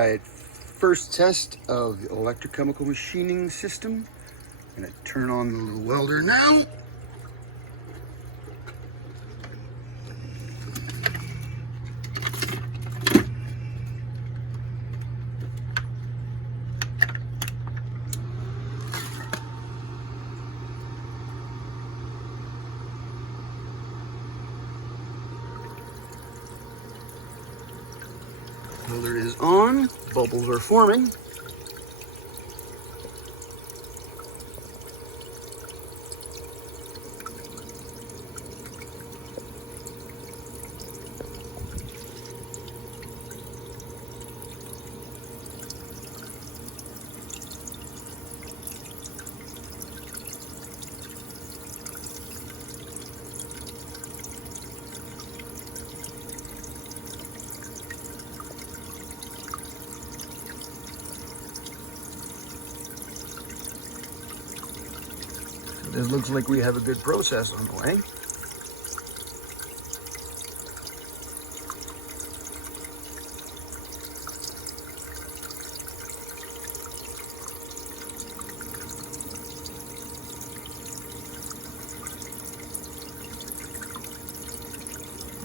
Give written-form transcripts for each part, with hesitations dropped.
Alright, first test of the electrochemical machining system. I'm gonna turn on the little welder now. Welder is on, bubbles are forming. It looks like we have a good process on the way.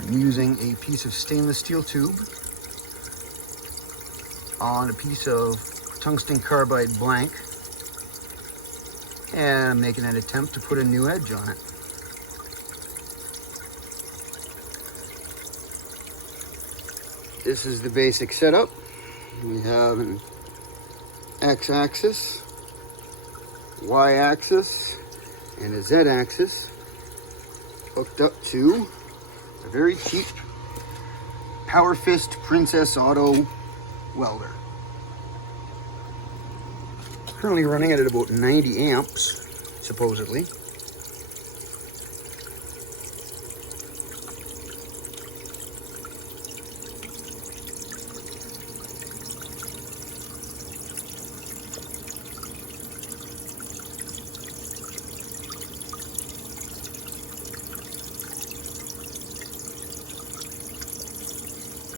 I'm using a piece of stainless steel tube on a piece of tungsten carbide blank. And I'm making an attempt to put a new edge on it. This is the basic setup. We have an X-axis, Y-axis, and a Z-axis hooked up to a very cheap Power Fist Princess Auto welder. Currently running it at about 90 amps, supposedly.